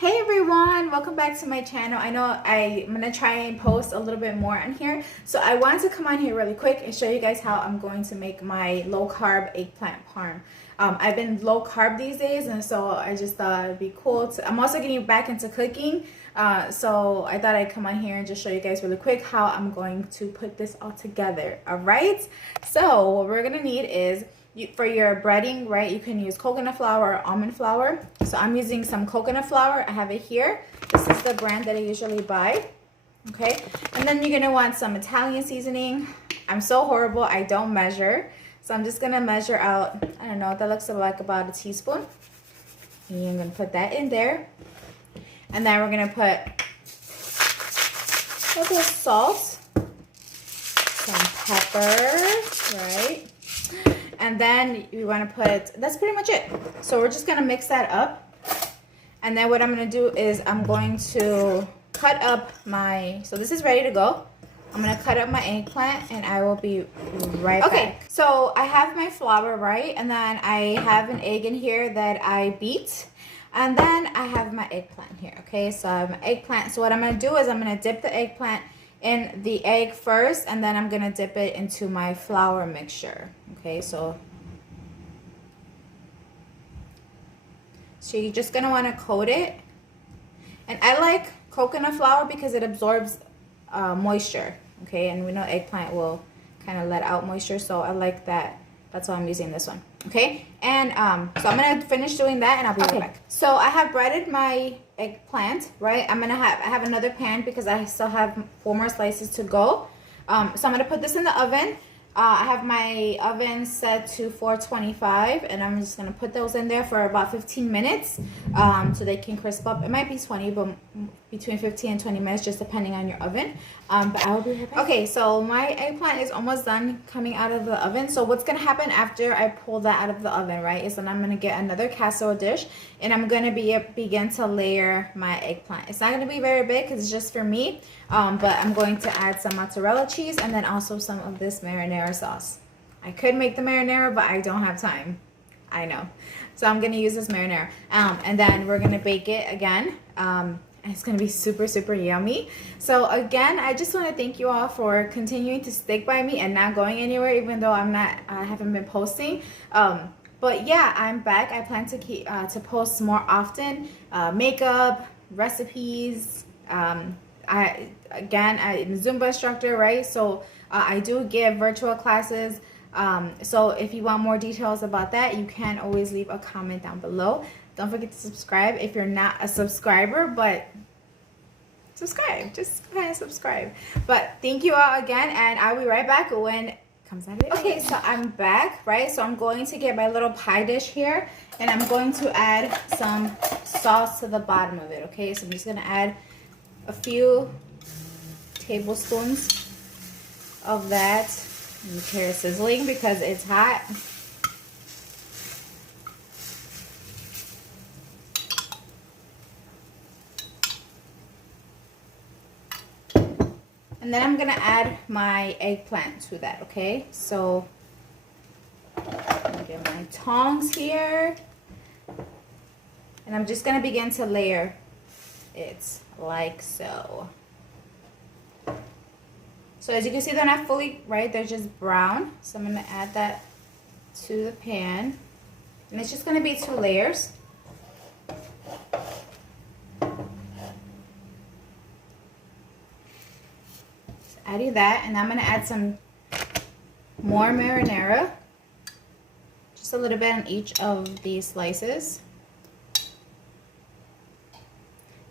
Hey everyone, welcome back to my channel. I know I'm gonna try and post a little bit more on here, so I wanted to come on here really quick and show you guys how I'm going to make my low carb eggplant parm. I've been low carb these days, and so I just thought it'd be cool to, I'm also getting back into cooking, so I thought I'd come on here and just show you guys really quick how I'm going to put this all together. All right, so what we're gonna need is, for your breading, right, you can use coconut flour or almond flour. So I'm using some coconut flour. I have it here. This is the brand that I usually buy. Okay, and then you're gonna want some Italian seasoning. I'm so horrible, I don't measure, so I'm just gonna measure out, I don't know, that looks like about a teaspoon. And I'm gonna put that in there, and then we're gonna put a little salt, some pepper, right? And then you want to put, that's pretty much it. So we're just going to mix that up. And then what I'm going to do is I'm going to cut up my, so this is ready to go. I'm going to cut up my eggplant and I will be right back. Okay, so I have my flour, right? And then I have an egg in here that I beat. And then I have my eggplant here, okay? So I have my eggplant. So what I'm going to do is I'm going to dip the eggplant in the egg first, and then I'm gonna dip it into my flour mixture. Okay, so you're just gonna want to coat it. And I like coconut flour because it absorbs moisture. Okay, and we know eggplant will kind of let out moisture, so I like that. That's why I'm using this one. Okay, and so I'm gonna finish doing that and I'll be right back. So I have breaded my eggplant, right? I have another pan because I still have 4 more slices to go. So I'm gonna put this in the oven. I have my oven set to 425, and I'm just gonna put those in there for about 15 minutes so they can crisp up. It might be 20, but between 15 and 20 minutes, just depending on your oven. But I will be right back. Okay, so my eggplant is almost done coming out of the oven. So what's gonna happen after I pull that out of the oven, right, is then I'm gonna get another casserole dish, and I'm gonna begin to layer my eggplant. It's not gonna be very big because it's just for me, but I'm going to add some mozzarella cheese and then also some of this marinara sauce. I could make the marinara, but I don't have time. I know. So I'm gonna use this marinara, and then we're gonna bake it again. And it's gonna be super, super yummy. So again, I just want to thank you all for continuing to stick by me and not going anywhere, even though I haven't been posting. But yeah, I'm back. I plan to keep to post more often. Makeup, recipes. I'm a Zumba instructor, right? So I do give virtual classes. So if you want more details about that, you can always leave a comment down below. Don't forget to subscribe if you're not a subscriber, but subscribe. Just go ahead and subscribe. But thank you all again, and I'll be right back when it comes out of the oven. Okay, so I'm back, right? So I'm going to get my little pie dish here, and I'm going to add some sauce to the bottom of it, okay? So I'm just going to add a few tablespoons of that. And hear sizzling because it's hot. And then I'm gonna add my eggplant to that, okay? So I'm gonna get my tongs here, and I'm just gonna begin to layer it like so. So as you can see, they're not fully, right? They're just brown. So I'm gonna add that to the pan, and it's just gonna be 2 layers. Adding that, and I'm gonna add some more marinara, just a little bit on each of these slices.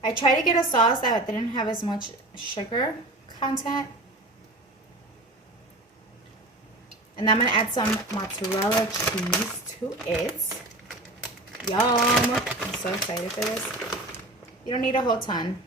I try to get a sauce that didn't have as much sugar content, and I'm gonna add some mozzarella cheese to it. Yum! I'm so excited for this. You don't need a whole ton.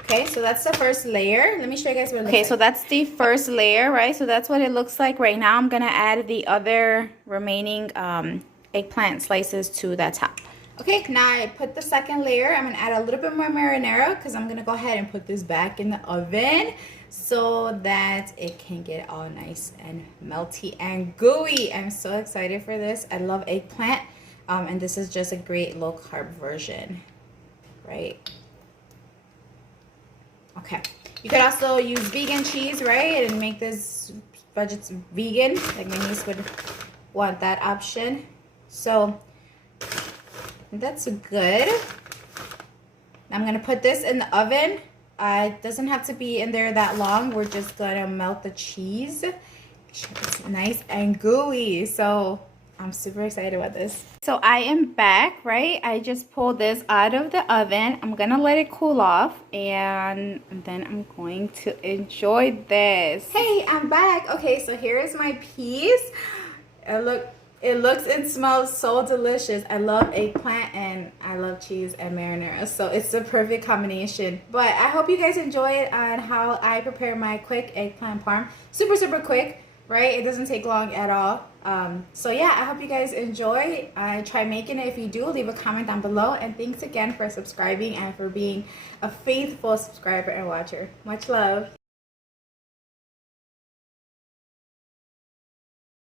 Okay, so that's the first layer. Let me show you guys what it looks like. So that's the first layer, right? So that's what it looks like right now. I'm gonna add the other remaining eggplant slices to that top. Okay, now I put the second layer. I'm gonna add a little bit more marinara because I'm gonna go ahead and put this back in the oven so that it can get all nice and melty and gooey. I'm so excited for this. I love eggplant, and this is just a great low carb version, right? Okay, you could also use vegan cheese, right, and make this budget's vegan. Like my niece would want that option. So that's good. I'm gonna put this in the oven. It doesn't have to be in there that long. We're just gonna melt the cheese. It's nice and gooey. So I'm super excited about this. So I am back, right? I just pulled this out of the oven. I'm gonna let it cool off and then I'm going to enjoy this. Hey, I'm back. Okay, so here is my piece. It looks and smells so delicious. I love eggplant and I love cheese and marinara. So it's the perfect combination. But I hope you guys enjoy it on how I prepare my quick eggplant parm. Super, super quick, right? It doesn't take long at all. So yeah, I hope you guys enjoy. Try making it. If you do, leave a comment down below. And thanks again for subscribing and for being a faithful subscriber and watcher. Much love.